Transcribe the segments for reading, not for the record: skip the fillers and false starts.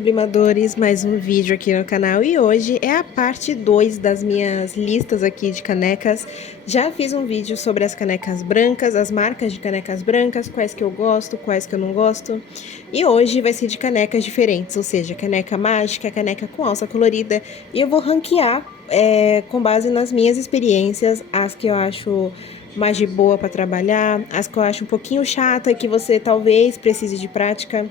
sublimadores, mais um vídeo aqui no canal e hoje é a parte 2 das minhas listas aqui de canecas. Já fiz um vídeo sobre as canecas brancas, as marcas de canecas brancas, quais que eu gosto, quais que eu não gosto. E hoje vai ser de canecas diferentes, ou seja, caneca mágica, caneca com alça colorida. E eu vou ranquear com base nas minhas experiências, as que eu acho mais de boa para trabalhar, as que eu acho um pouquinho chata e que você talvez precise de prática.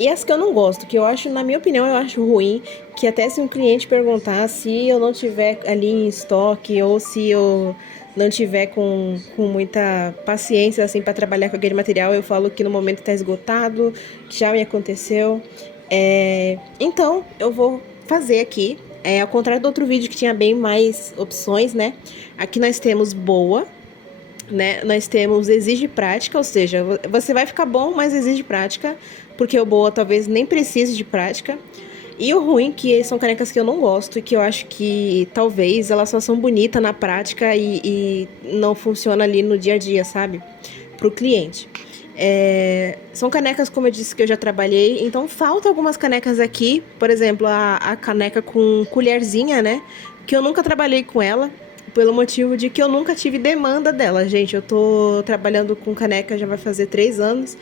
E as que eu não gosto, que eu acho, na minha opinião, eu acho ruim, que até se um cliente perguntar se eu não tiver ali em estoque ou se eu não tiver com muita paciência assim para trabalhar com aquele material, eu falo que no momento está esgotado, que já me aconteceu. Então, eu vou fazer aqui, ao contrário do outro vídeo que tinha bem mais opções, né? Aqui nós temos boa, né? Nós temos exige prática, ou seja, você vai ficar bom, mas exige prática, porque o boa talvez nem precise de prática. E o ruim, que são canecas que eu não gosto e que eu acho que talvez elas só são bonitas na prática e não funciona ali no dia a dia, sabe? Pro cliente. São canecas, como eu disse, que eu já trabalhei, então falta algumas canecas aqui, por exemplo, a caneca com colherzinha, né? Que eu nunca trabalhei com ela, pelo motivo de que eu nunca tive demanda dela. Gente, eu tô trabalhando com caneca já vai fazer 3 anos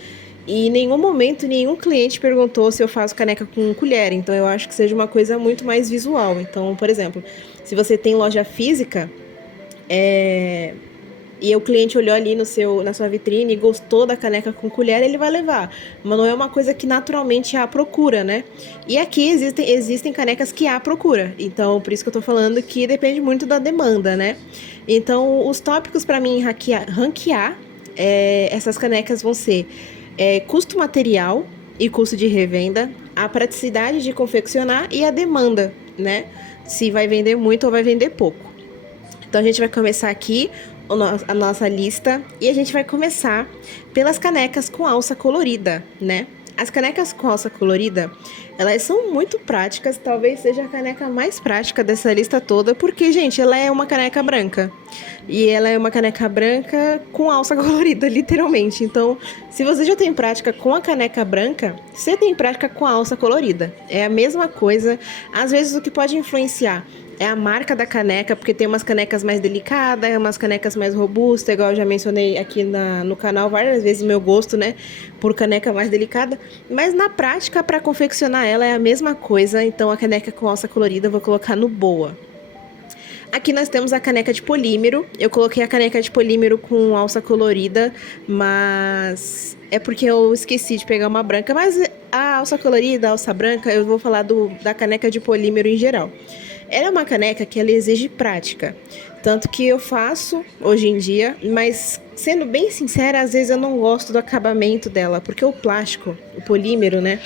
e em nenhum momento nenhum cliente perguntou se eu faço caneca com colher. Então eu acho que seja uma coisa muito mais visual. Então, por exemplo, se você tem loja física, e o cliente olhou ali na sua vitrine e gostou da caneca com colher, ele vai levar. Mas não é uma coisa que naturalmente há procura, né? E aqui existem canecas que há procura. Então, por isso que eu tô falando que depende muito da demanda, né? Então, os tópicos para mim ranquear essas canecas vão ser custo material e custo de revenda, a praticidade de confeccionar e a demanda, né? Se vai vender muito ou vai vender pouco. Então a gente vai começar aqui a nossa lista e a gente vai começar pelas canecas com alça colorida, né? As canecas com alça colorida, elas são muito práticas, talvez seja a caneca mais prática dessa lista toda, porque, gente, ela é uma caneca branca. E ela é uma caneca branca com alça colorida, literalmente. Então, se você já tem prática com a caneca branca, você tem prática com a alça colorida. É a mesma coisa. Às vezes o que pode influenciar é a marca da caneca, porque tem umas canecas mais delicadas, umas canecas mais robustas, igual eu já mencionei aqui no canal várias vezes, meu gosto, né, por caneca mais delicada. Mas na prática, para confeccionar ela é a mesma coisa, então a caneca com alça colorida eu vou colocar no boa. Aqui nós temos a caneca de polímero. Eu coloquei a caneca de polímero com alça colorida, mas é porque eu esqueci de pegar uma branca. Mas a alça colorida, a alça branca, eu vou falar da caneca de polímero em geral. Ela é uma caneca que ela exige prática, tanto que eu faço hoje em dia, mas sendo bem sincera, às vezes eu não gosto do acabamento dela, porque o plástico, o polímero, né,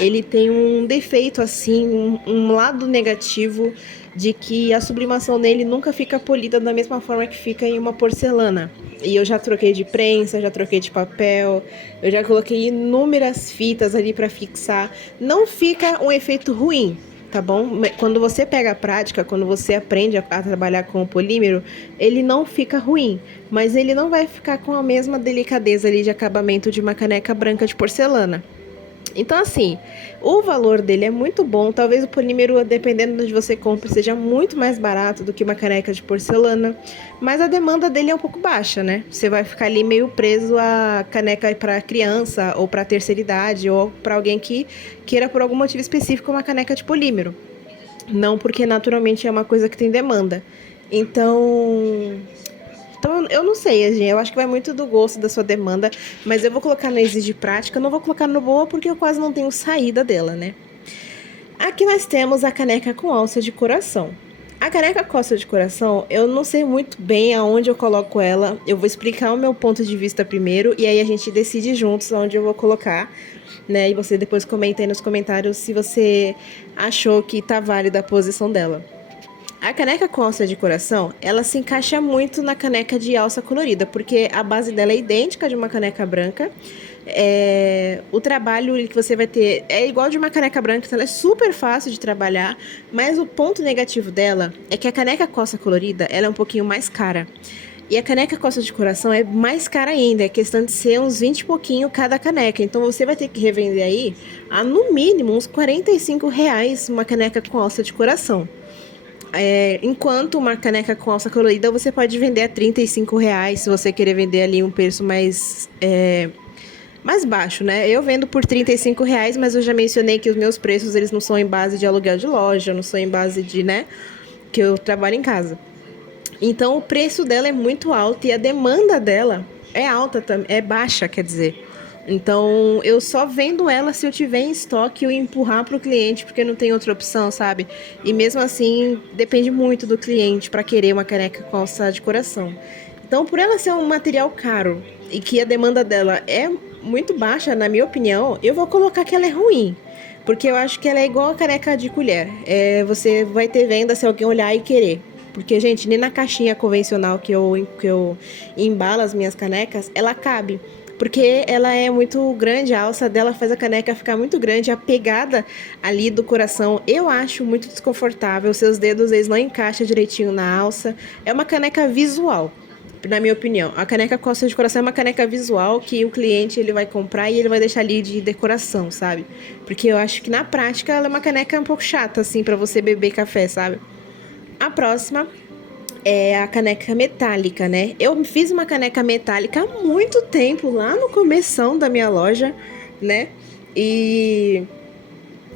ele tem um defeito assim, um lado negativo de que a sublimação nele nunca fica polida da mesma forma que fica em uma porcelana. E eu já troquei de prensa, já troquei de papel, eu já coloquei inúmeras fitas ali para fixar. Não fica um efeito ruim, tá bom? Quando você pega a prática, quando você aprende a trabalhar com o polímero, ele não fica ruim, mas ele não vai ficar com a mesma delicadeza ali de acabamento de uma caneca branca de porcelana. Então, assim, o valor dele é muito bom. Talvez o polímero, dependendo de onde você compra, seja muito mais barato do que uma caneca de porcelana. Mas a demanda dele é um pouco baixa, né? Você vai ficar ali meio preso a caneca para criança, ou para terceira idade, ou para alguém que queira, por algum motivo específico, uma caneca de polímero. Não porque naturalmente é uma coisa que tem demanda. Então, eu não sei, gente. Eu acho que vai muito do gosto da sua demanda. Mas eu vou colocar no exige prática. Eu não vou colocar no boa porque eu quase não tenho saída dela, né? Aqui nós temos a caneca com alça de coração. A caneca com alça de coração, eu não sei muito bem aonde eu coloco ela. Eu vou explicar o meu ponto de vista primeiro. E aí a gente decide juntos aonde eu vou colocar, né? E você depois comenta aí nos comentários se você achou que tá válida a posição dela. A caneca com alça de coração, ela se encaixa muito na caneca de alça colorida, porque a base dela é idêntica de uma caneca branca. O trabalho que você vai ter é igual de uma caneca branca, então ela é super fácil de trabalhar, mas o ponto negativo dela é que a caneca com alça colorida, ela é um pouquinho mais cara. E a caneca Costa de Coração é mais cara ainda, é questão de ser uns 20 e pouquinho cada caneca. Então você vai ter que revender aí a no mínimo uns R$ 45 uma caneca com alça de coração. Enquanto uma caneca com alça colorida você pode vender a R$ 35 se você querer vender ali um preço mais baixo, né? Eu vendo por R$ 35, mas eu já mencionei que os meus preços eles não são em base de aluguel de loja, não são em base de, né, que eu trabalho em casa. Então o preço dela é muito alto e a demanda dela é alta também, é baixa, quer dizer. Então eu só vendo ela se eu tiver em estoque e empurrar para o cliente, porque não tem outra opção, sabe? E mesmo assim depende muito do cliente para querer uma caneca com alça de coração. Então, por ela ser um material caro e que a demanda dela é muito baixa, na minha opinião, eu vou colocar que ela é ruim. Porque eu acho que ela é igual a caneca de colher. Você vai ter venda se alguém olhar e querer. Porque, gente, nem na caixinha convencional que eu embalo as minhas canecas, ela cabe. Porque ela é muito grande, a alça dela faz a caneca ficar muito grande, a pegada ali do coração eu acho muito desconfortável. Seus dedos eles não encaixam direitinho na alça. É uma caneca visual, na minha opinião. A caneca Costa de Coração é uma caneca visual que o cliente ele vai comprar e ele vai deixar ali de decoração, sabe? Porque eu acho que na prática ela é uma caneca um pouco chata, assim, pra você beber café, sabe? A próxima é a caneca metálica, né? Eu fiz uma caneca metálica há muito tempo, lá no começão da minha loja, né? E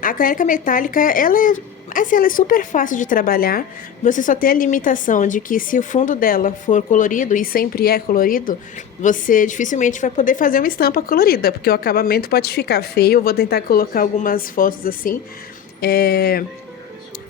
a caneca metálica, ela é super fácil de trabalhar. Você só tem a limitação de que se o fundo dela for colorido, e sempre é colorido, você dificilmente vai poder fazer uma estampa colorida, porque o acabamento pode ficar feio. Eu vou tentar colocar algumas fotos assim.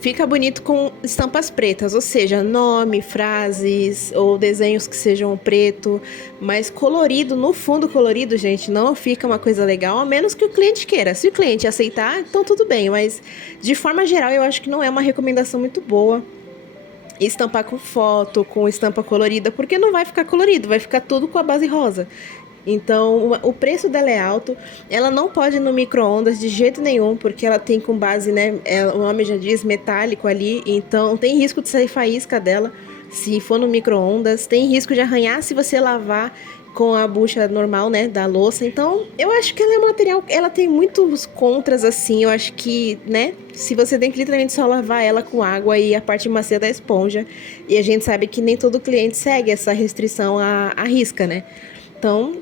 Fica bonito com estampas pretas, ou seja, nome, frases ou desenhos que sejam preto, mas colorido, no fundo colorido, gente, não fica uma coisa legal, a menos que o cliente queira. Se o cliente aceitar, então tudo bem, mas de forma geral eu acho que não é uma recomendação muito boa estampar com foto, com estampa colorida, porque não vai ficar colorido, vai ficar tudo com a base rosa. Então, o preço dela é alto. Ela não pode ir no micro-ondas de jeito nenhum, porque ela tem com base, né? O nome já diz metálico ali. Então, tem risco de sair faísca dela se for no micro-ondas. Tem risco de arranhar se você lavar com a bucha normal, né? Da louça. Então, eu acho que ela é um material. Ela tem muitos contras, assim. Eu acho que, né? Se você tem que literalmente só lavar ela com água e a parte macia da esponja. E a gente sabe que nem todo cliente segue essa restrição à risca, né? Então,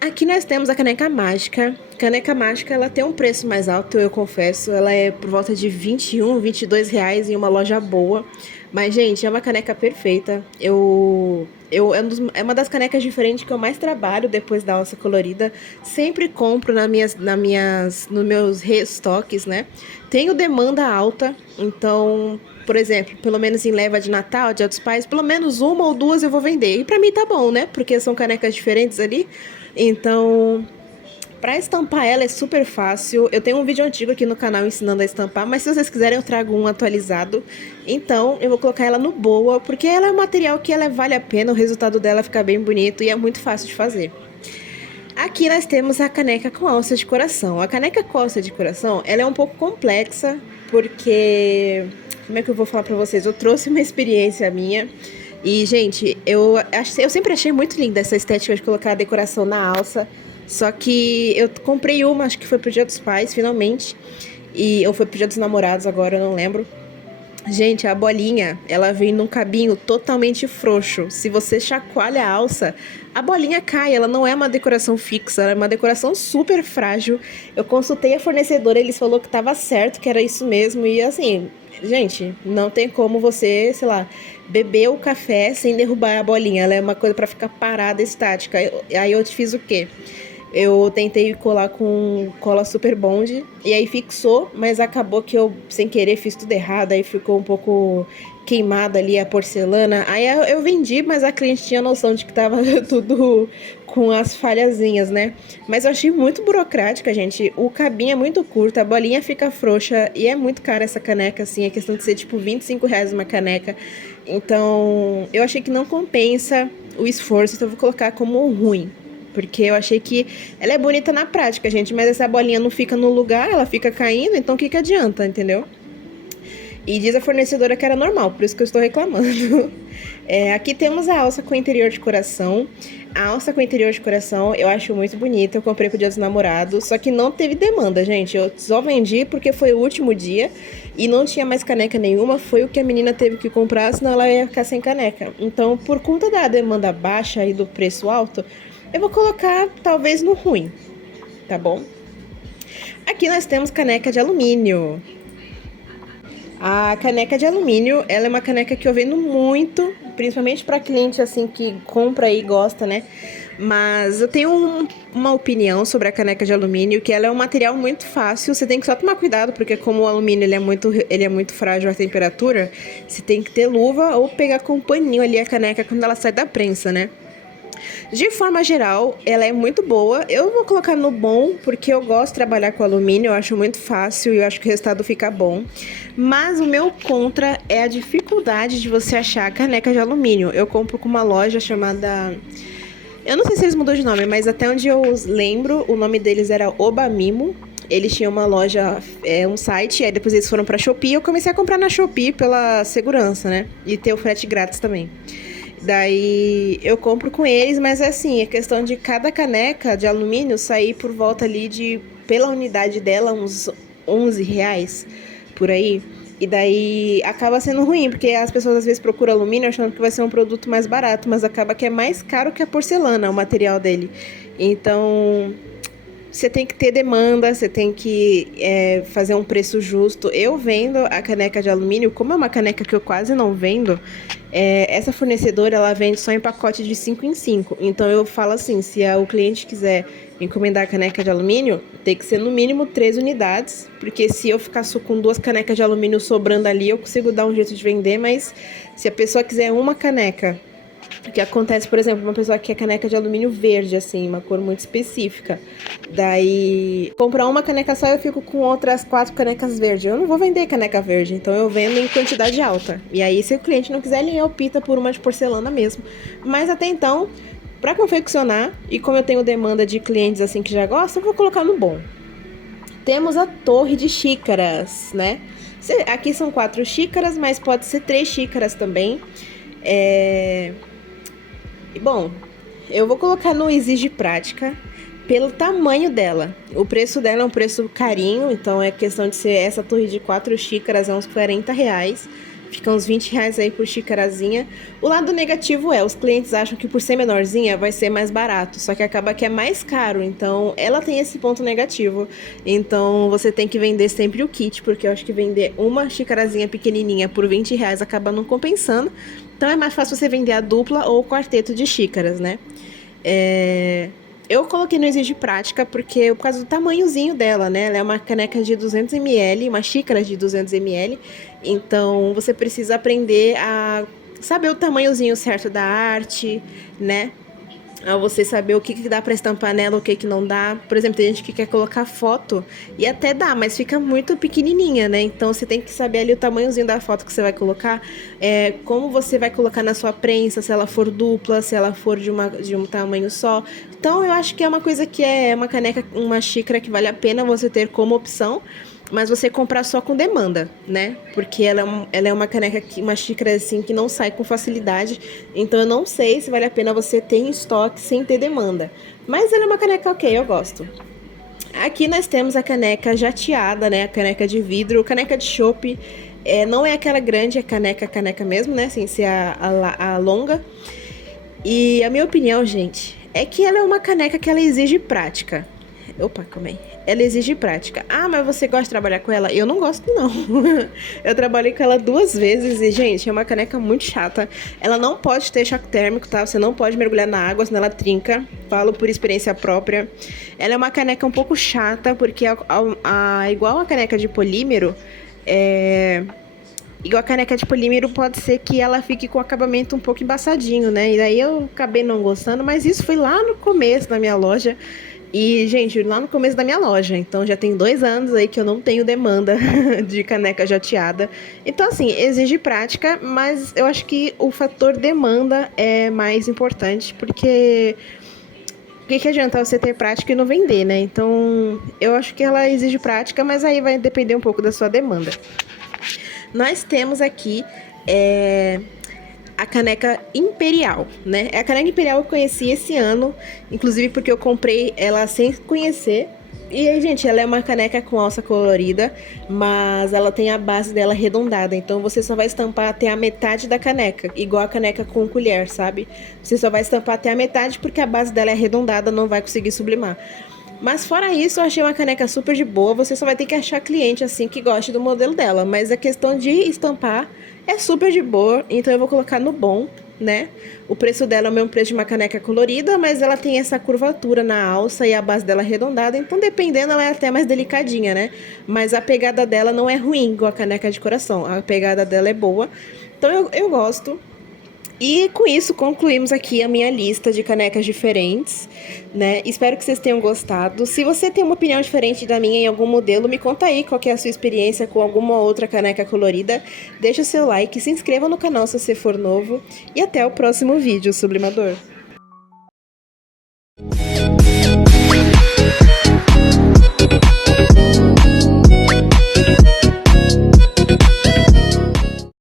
aqui nós temos a caneca mágica. Caneca mágica, ela tem um preço mais alto, eu confesso. Ela é por volta de R$ 21, R$ 22 em uma loja boa. Mas, gente, é uma caneca perfeita. É uma das canecas diferentes que eu mais trabalho depois da alça colorida. Sempre compro nos meus restoques, né? Tenho demanda alta, então, por exemplo, pelo menos em leva de Natal, Dia dos Pais, pelo menos uma ou duas eu vou vender. E pra mim tá bom, né? Porque são canecas diferentes ali. Então, para estampar ela é super fácil. Eu tenho um vídeo antigo aqui no canal ensinando a estampar, mas se vocês quiserem eu trago um atualizado. Então, eu vou colocar ela no boa, porque ela é um material que ela vale a pena, o resultado dela fica bem bonito e é muito fácil de fazer. Aqui nós temos a caneca com alça de coração. A caneca com alça de coração, ela é um pouco complexa, porque... Como é que eu vou falar pra vocês? Eu trouxe uma experiência minha. E, gente, eu sempre achei muito linda essa estética de colocar a decoração na alça. Só que eu comprei uma, acho que foi pro Dia dos Pais, finalmente. Ou foi pro Dia dos Namorados agora, eu não lembro. Gente, a bolinha, ela vem num cabinho totalmente frouxo. Se você chacoalha a alça, a bolinha cai. Ela não é uma decoração fixa, ela é uma decoração super frágil. Eu consultei a fornecedora, eles falaram que tava certo, que era isso mesmo. E assim, gente, não tem como você, sei lá, beber o café sem derrubar a bolinha. Ela é uma coisa pra ficar parada, estática. Aí eu fiz o quê? Eu tentei colar com cola super bond e aí fixou, mas acabou que eu, sem querer, fiz tudo errado. Aí ficou um pouco queimada ali a porcelana. Aí eu vendi, mas a cliente tinha noção de que tava tudo com as falhazinhas, né? Mas eu achei muito burocrática, gente. O cabinho é muito curto, a bolinha fica frouxa e é muito cara essa caneca, assim. É questão de ser tipo R$ 25 uma caneca. Então, eu achei que não compensa o esforço, então eu vou colocar como ruim. Porque eu achei que ela é bonita na prática, gente, mas essa bolinha não fica no lugar, ela fica caindo, então o que adianta, entendeu? E diz a fornecedora que era normal, por isso que eu estou reclamando. Aqui temos a alça com interior de coração. A alça com interior de coração eu acho muito bonita. Eu comprei pro Dia dos Namorados, só que não teve demanda, gente. Eu só vendi porque foi o último dia e não tinha mais caneca nenhuma. Foi o que a menina teve que comprar, senão ela ia ficar sem caneca. Então, por conta da demanda baixa e do preço alto, eu vou colocar talvez no ruim, tá bom? Aqui nós temos caneca de alumínio. A caneca de alumínio, ela é uma caneca que eu vendo muito, principalmente para cliente assim que compra e gosta, né? Mas eu tenho uma opinião sobre a caneca de alumínio, que ela é um material muito fácil, você tem que só tomar cuidado, porque como o alumínio ele é muito frágil à temperatura, você tem que ter luva ou pegar com um paninho ali a caneca quando ela sai da prensa, né? De forma geral, ela é muito boa. Eu vou colocar no bom, porque eu gosto de trabalhar com alumínio, eu acho muito fácil e eu acho que o resultado fica bom. Mas o meu contra é a dificuldade de você achar a caneca de alumínio. Eu compro com uma loja chamada... Eu não sei se eles mudou de nome, mas até onde eu lembro, o nome deles era Obamimo. Eles tinham uma loja, um site, aí depois eles foram pra Shopee. Eu comecei a comprar na Shopee pela segurança, né? E ter o frete grátis também. Daí eu compro com eles, mas assim, é questão de cada caneca de alumínio sair por volta ali de, pela unidade dela, uns R$ 11 por aí. E daí acaba sendo ruim, porque as pessoas às vezes procuram alumínio achando que vai ser um produto mais barato, mas acaba que é mais caro que a porcelana, o material dele. Então, você tem que ter demanda, você tem que fazer um preço justo. Eu vendo a caneca de alumínio, como é uma caneca que eu quase não vendo, essa fornecedora ela vende só em pacote de 5 em 5. Então eu falo assim, se o cliente quiser encomendar a caneca de alumínio, tem que ser no mínimo 3 unidades, porque se eu ficar só com 2 canecas de alumínio sobrando ali, eu consigo dar um jeito de vender, mas se a pessoa quiser uma caneca, o que acontece, por exemplo, uma pessoa que quer caneca de alumínio verde, assim, uma cor muito específica. Daí, comprar uma caneca só, eu fico com outras 4 canecas verdes. Eu não vou vender caneca verde, então eu vendo em quantidade alta. E aí, se o cliente não quiser, ele opta por uma de porcelana mesmo. Mas até então, para confeccionar, e como eu tenho demanda de clientes assim que já gostam, eu vou colocar no bom. Temos a torre de xícaras, né? Aqui são 4 xícaras, mas pode ser 3 xícaras também. Bom, eu vou colocar no exige prática pelo tamanho dela. O preço dela é um preço carinho, então é questão de ser essa torre de 4 xícaras, é uns R$ 40. Fica uns R$ 20 aí por xícarazinha. O lado negativo os clientes acham que por ser menorzinha vai ser mais barato, só que acaba que é mais caro, então ela tem esse ponto negativo. Então você tem que vender sempre o kit, porque eu acho que vender uma xícarazinha pequenininha por R$ 20 acaba não compensando. Então é mais fácil você vender a dupla ou o quarteto de xícaras, né? Eu coloquei no exige prática porque por causa do tamanhozinho dela, né? Ela é uma caneca de 200 ml, uma xícara de 200 ml. Então você precisa aprender a saber o tamanhozinho certo da arte, né? A você saber o que dá para estampar nela, o que não dá. Por exemplo, tem gente que quer colocar foto e até dá, mas fica muito pequenininha, né? Então você tem que saber ali o tamanhozinho da foto que você vai colocar, como você vai colocar na sua prensa, se ela for dupla, se ela for de um tamanho só. Então eu acho que é uma coisa que é uma caneca, uma xícara que vale a pena você ter como opção, mas você comprar só com demanda, né? Porque ela é uma caneca, uma xícara assim que não sai com facilidade. Então eu não sei se vale a pena você ter em estoque sem ter demanda. Mas ela é uma caneca ok, eu gosto. Aqui nós temos a caneca jateada, né? A caneca de vidro, caneca de chopp. Não é aquela grande, é caneca mesmo, né? Sem ser a longa. E a minha opinião, gente, é que ela é uma caneca que ela exige prática. Opa, calma aí. Ela exige prática. Ah, mas você gosta de trabalhar com ela? Eu não gosto, não. Eu trabalhei com ela 2 vezes e, gente, é uma caneca muito chata. Ela não pode ter choque térmico, tá? Você não pode mergulhar na água, senão ela trinca. Falo por experiência própria. Ela é uma caneca um pouco chata, porque igual a caneca de polímero, igual a caneca de polímero, pode ser que ela fique com o acabamento um pouco embaçadinho, né? E daí eu acabei não gostando, mas isso foi lá no começo da minha loja. E, gente, lá no começo da minha loja. Então, já tem 2 anos aí que eu não tenho demanda de caneca jateada. Então, assim, exige prática, mas eu acho que o fator demanda é mais importante, porque o que adianta você ter prática e não vender, né? Então, eu acho que ela exige prática, mas aí vai depender um pouco da sua demanda. Nós temos aqui a caneca Imperial, né? A caneca Imperial eu conheci esse ano, inclusive porque eu comprei ela sem conhecer. E aí, gente, ela é uma caneca com alça colorida, mas ela tem a base dela arredondada, então você só vai estampar até a metade da caneca, igual a caneca com colher, sabe? Você só vai estampar até a metade porque a base dela é arredondada, não vai conseguir sublimar. Mas fora isso, eu achei uma caneca super de boa. Você só vai ter que achar cliente assim que goste do modelo dela. Mas a questão de estampar é super de boa. Então eu vou colocar no bom, né? O preço dela é o mesmo preço de uma caneca colorida, mas ela tem essa curvatura na alça e a base dela é arredondada. Então, dependendo, ela é até mais delicadinha, né? Mas a pegada dela não é ruim, igual a caneca de coração. A pegada dela é boa. Então eu gosto. E com isso concluímos aqui a minha lista de canecas diferentes, né? Espero que vocês tenham gostado. Se você tem uma opinião diferente da minha em algum modelo, me conta aí qual que é a sua experiência com alguma outra caneca colorida. Deixa o seu like, se inscreva no canal se você for novo e até o próximo vídeo, sublimador.